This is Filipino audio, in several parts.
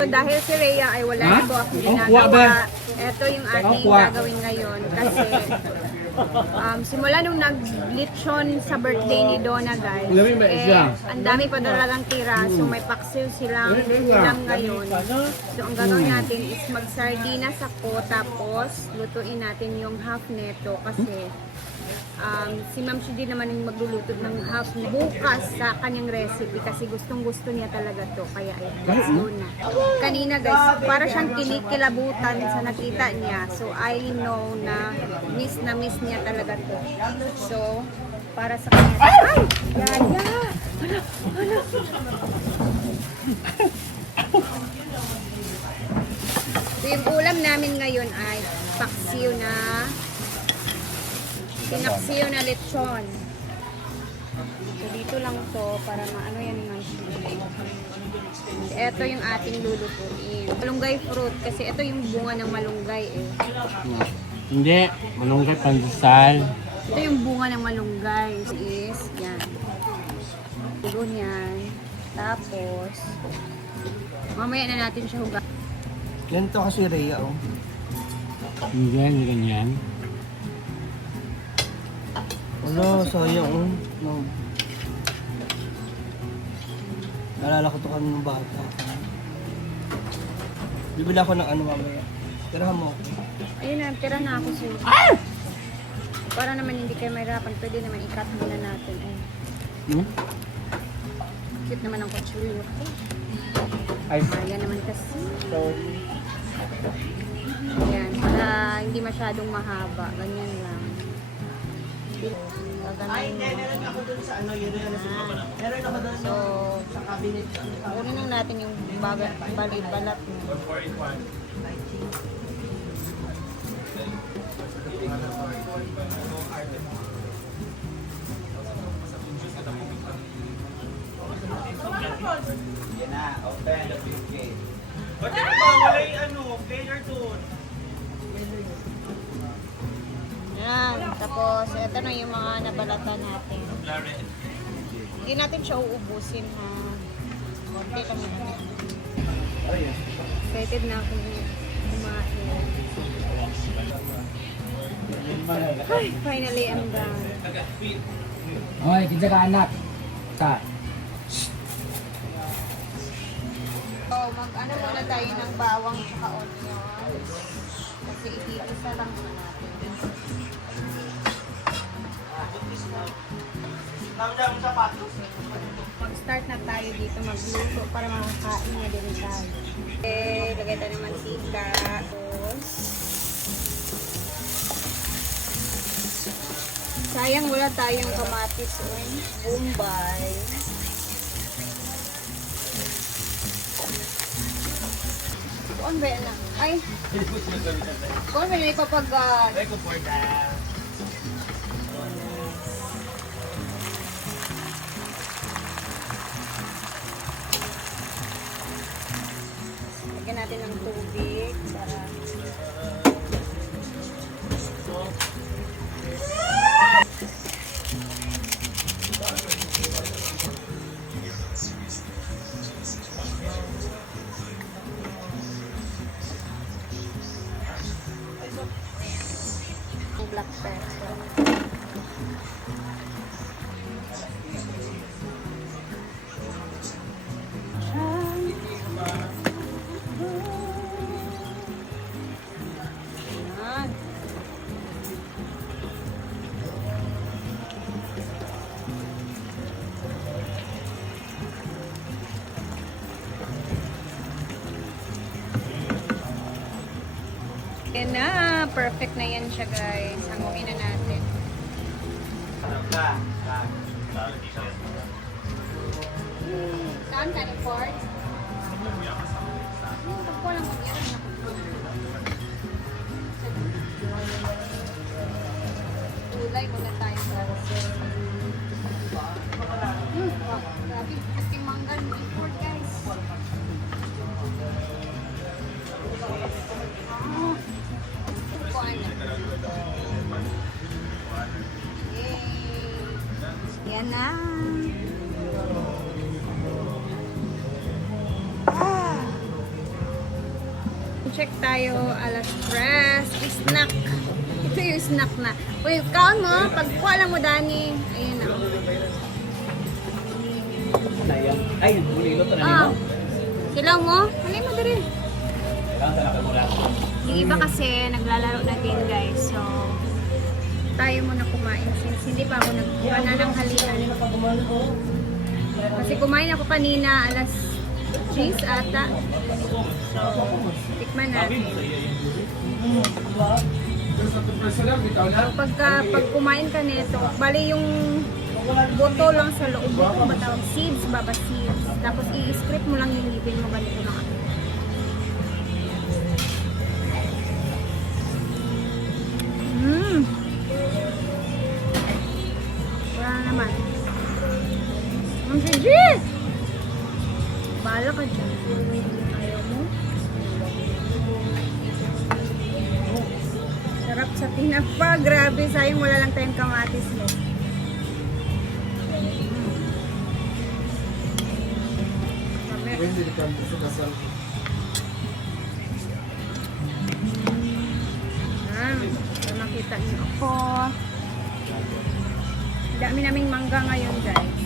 So dahil si Rhea ay wala na po akong ginagawa, ito yung ating gagawin ngayon. Kasi simula nung nag-lechon sa birthday ni Donna guys, ang dami pa talagang tira. So may paksiw silang ulam ngayon. So ang gagawin natin is mag-sardinas ako, tapos lutuin natin yung half neto kasi si Ma'am Shudi naman yung magluluto ng half bukas sa kanyang recipe kasi gustong gusto niya talaga to, kaya ay let's go na. Kanina guys, para siyang kinikilabutan sa nakita niya, so I know na miss niya talaga to. So para sa kanya, ay! Yaya! Hala! So yung ulam namin ngayon ay paksiw na pinaksiyo na lechon. So dito lang to para maano yan naman. Ito yung ating lulutuin. Malunggay fruit kasi ito yung bunga ng malunggay eh. Hindi, malunggay pandesal. Ito yung bunga ng malunggay is yan. Tulo niyan. Tapos mamaya na natin siya hugasan. Ganito kasi Rhea oh. Hindi, ganyan. Ano, sayang oh. No. Naalala ko to kanina ng bata. Bibili ako ng ano mamaya. Tirahan mo ako. Ayun na, tira na ako sir. Para naman hindi kayo mahirapan, pwede naman i-cut muna natin. Cute naman ang kutsilyo ko. Ayan naman kasi. Ayan, para hindi masyadong mahaba. Ganyan lang. Meron ako dun sa ano, yun na meron ako dun sa cabinet. Kunin lang natin yung balat mo. Yan na, open the briefcase. Ba't hindi ba wala yung ano, player doon? Yan. Tapos, ito na yung mga nabalatan natin. Hindi natin siya uubusin ha. Konti lang naman. Excited na akong kumain. Ay, finally I'm done. Hoy, kita ka anak. Sa. So, mag-ano muna tayo ng bawang sa onion. Kasi itigisa lang muna natin. Mag-start na tayo dito magluto para makakain na din tayo. Okay, lagay tayo ng mantika. Tapos, sayang wala tayong kamatis o bombay. Kuan ba yan? Ay! Kuan ba yan ipapag... Lagyan natin ng tubig para... black pepper. Ayan. Yan na, perfect na yan siya guys. Hanguin na natin. Saan ka ni Ford? Ko lang mo yan. Tulay muna tayo guys. Grabe, kasing manggan ni Ford guys. Yan na. tayo alas 3. Snack. Ito yung snack na. Uy, kaon mo. Pagkuha lang mo, Dani. Ayun na. Ay, bulilo to Ah. Silaw mo? Halay mo dali. Yung iba kasi naglalaro na din, guys. So, tayo muna kumain since hindi pa ako nagkuha na ng halian. Kasi kumain ako kanina alas 3 ata. So, tikman natin. Pag kumain ka nito, bali yung buto lang sa loob. Buto ba tawag? Seeds ba? Seeds. Tapos i-strip mo lang yung ngipin mo ganito lang. Wala naman. Ang Gigi! Bahala ka dyan. Ayaw mo? Sarap sa tinapa. Grabe, sayang wala lang tayong kamatis mo. Para makita niyo ako. Dami naming mangga ngayon, guys.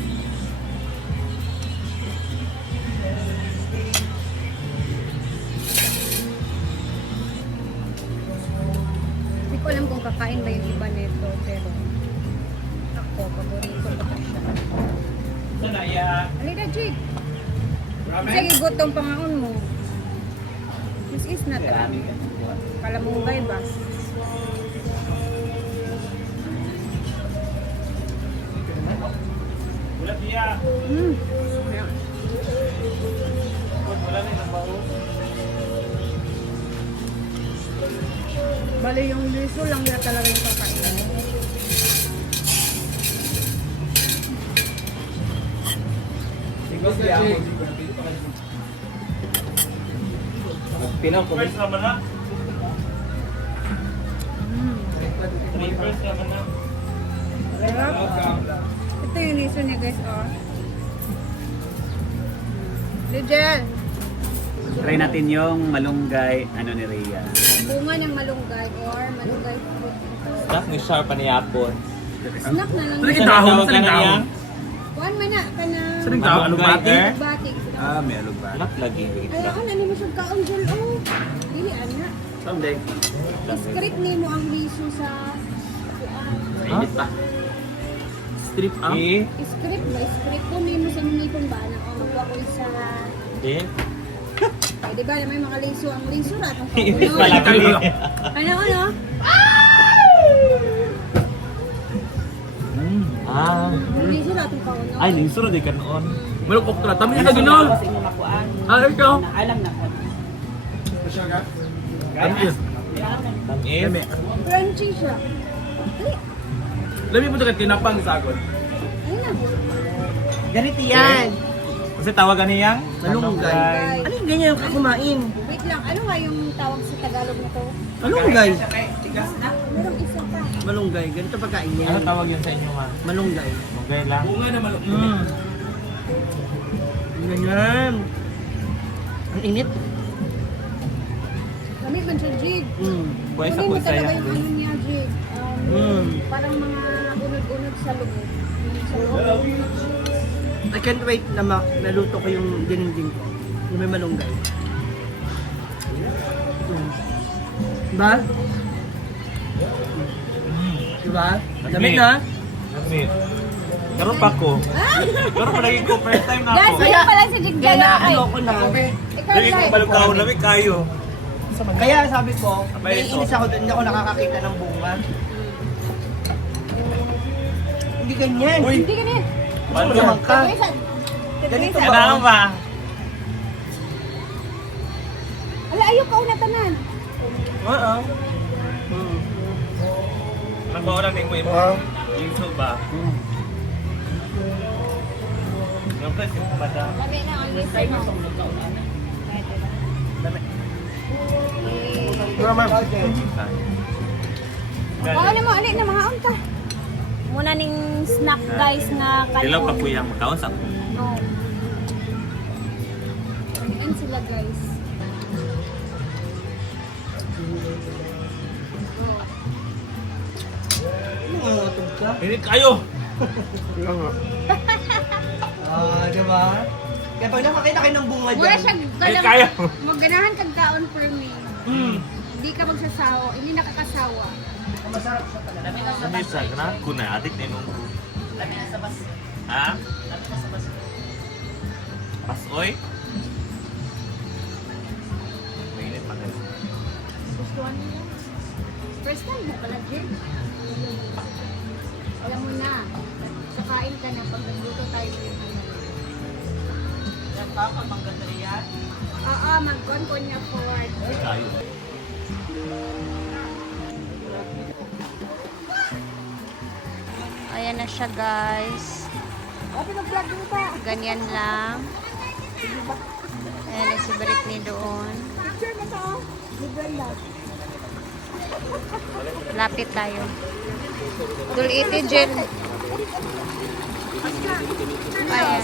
Hindi ko alam kung kakain ba yung iba nito, pero ako, paborito ko siya. Sanaya. Halika, Jake. Sige, gutom pangaon mo. This is not alam. Kalamungay ba? Ulat niya. Ayan. Wala na yung baho. Bali yung liso lang na talaga yung kakain. First naman na. 3 first naman na. Sarap. Ito yung liso niya, guys, oh. Ligel! Try natin yung malunggay, ano ni Rhea. Bunga ng malunggay or malunggay fruit. Snack ni Sharp ni Apple. Snack na lang. Saan dahon? Saan dahon? Kuhan man na, ka na. Saan yung tawag? Alugbati? Batik. May alugbati. Anak lagi. Ay, ako na ni mo siya kaon dyan, oh. Dili, anak. Someday. Script ni mo ang liso sa... Init pa. Strip up? Script ba? Script ko ni mo sa nipon ba? Na, oh, magwa ko isa... Eh? Ay, di ba, may mga liso. Ang liso rat. Ang Inis kauno. pala kami. Ano? Ang liso rat ang kauno. Ay, linsuro di ka noon. Malukok ka. Tamis na gano'n. Ikaw? Tamis. Tangis. Crunchy siya. Ay, Labi mo ito ka tinapang sagod. ayun na. Ganito yan. Kasi tawagan niya? Malunggay. Ano yung ganyan ka kumain? Wait lang, ano nga yung tawag sa Tagalog na to? Malunggay. Merong isa pa. Malunggay. Ganito pagkain Ano yan. tawag yun sa inyo ma? Malunggay. Mugay lang. Bunga na malunggay. Ganyan. Ang init. Lamig man siya, Jig. Buhay sa Kunin mo pusa talaga yan. yung ano niya, Jig. Parang mga unod-unod sa loob. Sa loob. I can't wait na naluto ko yung dinding ko. Yung may malunggay. Diba? Diba? Lamig na? Lamig. Karoon pa ko. Karoon pa lagi ko. First time na Guys, ako. kaya pala si Jig Kaya Jaya. ano ko na. Ikaw, Lagi ko Jai. balugkaw. Lamig kayo. Kaya sabi ko, Abay, naiinis ako doon, hindi ako nakakakita ng bunga. Hindi ganyan. Hindi ka din. Ano naman ka? Ganito ba? Ano ba? Ala, ayaw ka una tanan. Oo. Ang maurang ning mo imo. YouTube ba? Yung press yung kumada. Lagi na ang list mo. Oo na mo, ali na mga unta. Muna ning snack guys na Dilaw pa kanon. kuyang magkaon sa Oh. Ayan sila guys. Hindi kayo! Diba? Kaya pag nakakita kayo ng bunga Mura dyan, siya Hindi kayo! Magganahan kag kaon for me. Hmm. Hindi ka magsasawa, hindi nakakasawa. Hindi sa kana kuna adik na nung. Ha? Pasoy? Mainit pa rin. Gustuhan mo yun? First time mo pala, Jim. Alam mo na, kakain ka na pag nagluto tayo ng ano. yan pa, maganda rin yan. Oo, mag-con niya forward. Hindi kayo. Ayan na siya, guys. Ganyan lang. Ayan na si Britney doon. Lapit tayo. Duliti, Jen. Ayan.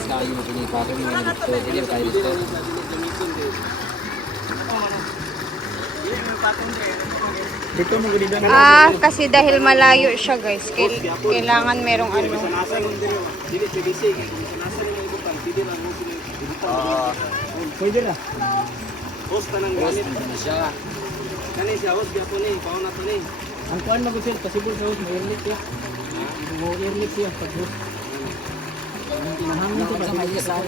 Dito mo ganda na. Kasi dahil malayo siya, guys. Kailangan merong ano. Pwede na. Ang kuan magusil kasi po sa host, may airlift siya. May airlift siya pag host. Ang tinahangin ko sa may isa.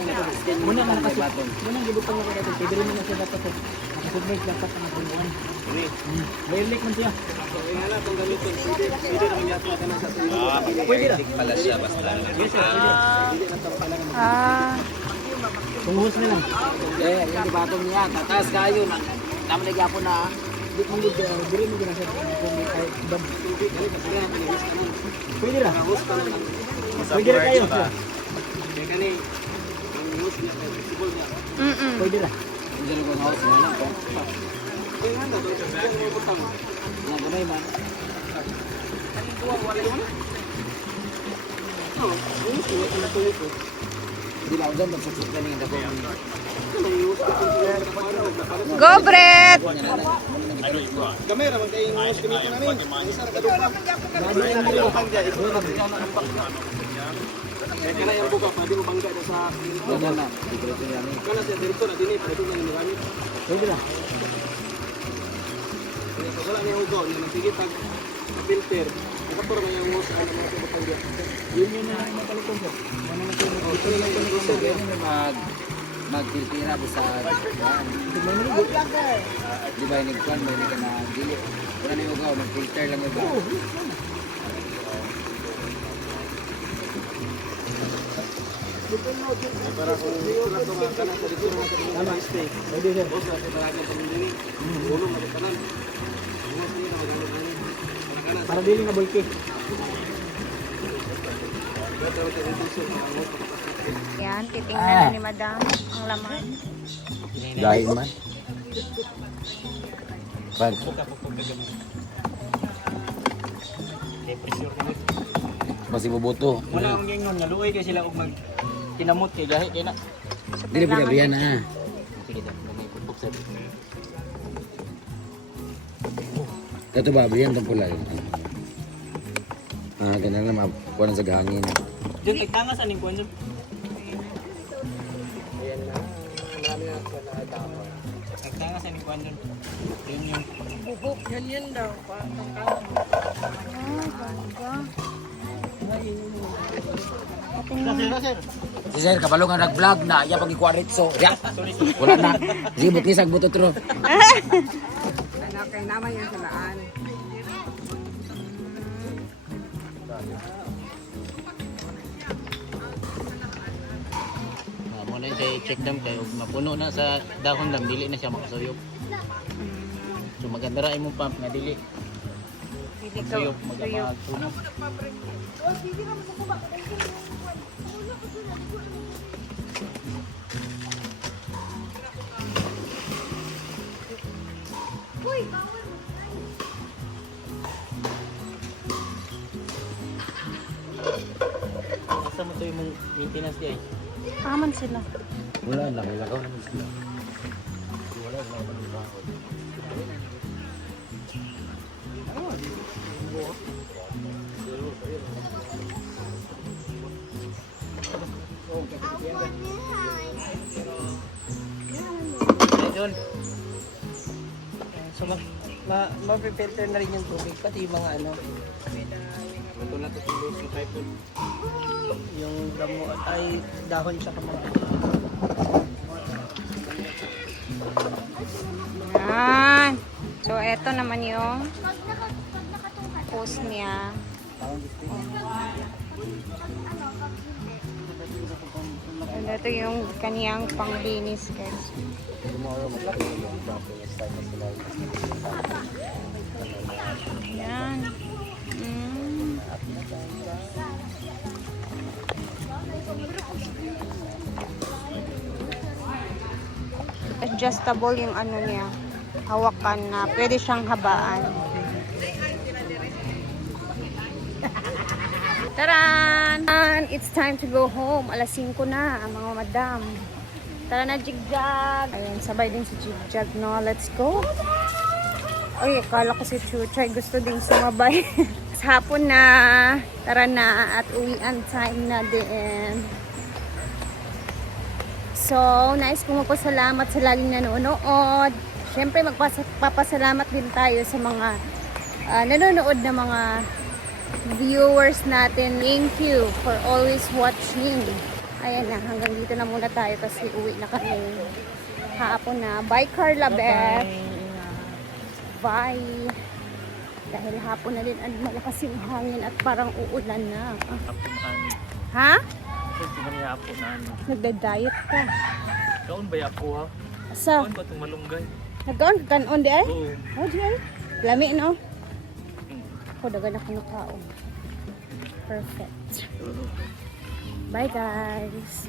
Muna na kasi. Muna gibutang ako dito. Pwede rin na siya dapat to. Nakasubmit dapat ang kuan. May airlift man siya. Pwede na. Pala siya basta. Yes sir. Kung host na lang. Hindi ba ito niya? Tatas kayo na. Naman nagyapo na. Di mo diri mo gina sa kung ay dam. Pwede na. Pwede na kayo. Pwede na. Hindi lang ko house na lang. Nga gamay man. Hindi lang dyan. Magsasok na rin ako. Go, Brett! Ganyan na. Dito yan. Pwede na. Yun yun na nakalukon sir. Magpilpira sa yan. Di ba yung nagkuhan, may ka na dili. Wala na yung ugaw, mag-filter lang yung ugaw. Pwede sir. Para dili na bulki. Yan, titingnan na ni Madam ang laman. Dahil man. Pag. Masih boboto. Wala akong gingon nga luoy kay sila og mag kinamot kay gahi kay na. Dili pa biyan na. Sige daw, may pupok sir. Ito ba biyan tong pula yun. Ganun na mapuan sa gangin. Diyan kay tangas aning kuan dyan. Nagtangas aning kuan dyan. Yun yung Bubuk, yan daw. Si Sir, kapalo nga nag-vlog na, iya pag ikwaritso. Ya, wala na. Sibot ni sagbuto tro. Kay naman yan sa laan. mo na siya check dam kay ug mapuno na sa dahon dam dili na siya makasuyop. So maganda ra imong pump na dili. Suyop magpuno. Asa mo to yung maintenance di ay? Paman sila. Wala na, wala ka naman sila. yun. So, ma-filter na rin yung tubig, pati yung mga ano, Ito na ito yung type yun. yung damo ay dahon siya kamay. Yan. So, eto naman yung post niya. And ito yung kaniyang panglinis, guys. Yan. Mm. Adjustable yung ano niya. Hawakan na. Pwede siyang habaan. Taran! It's time to go home. Alas 5 na, mga madam. Tara na, Jigjag. Ayun, sabay din si Jigjag, no? Let's go. Ay, akala ko si Chuchay gusto din sumabay. Hapon na. Tara na. At uwian time na din. So, nais kong magpasalamat sa laging nanonood. Siyempre, magpapasalamat din tayo sa mga nanonood na mga viewers natin. Thank you for always watching. Ayan na, hanggang dito na muna tayo kasi uwi na kami. Hapon na. Bye, Carla Beth. Bye. Dahil hapon na din, malakas yung hangin at parang uulan na. Ha? Kasi maniya ako na ano. Nagda-diet ka. Kaon ba ako ha? Asa? Kaon ba itong malunggay? Nagkaon ka kanon di ay? Oo. Oh, di ay? Lami, no? Ako, dagan ako nakaon. Perfect. Bye, guys.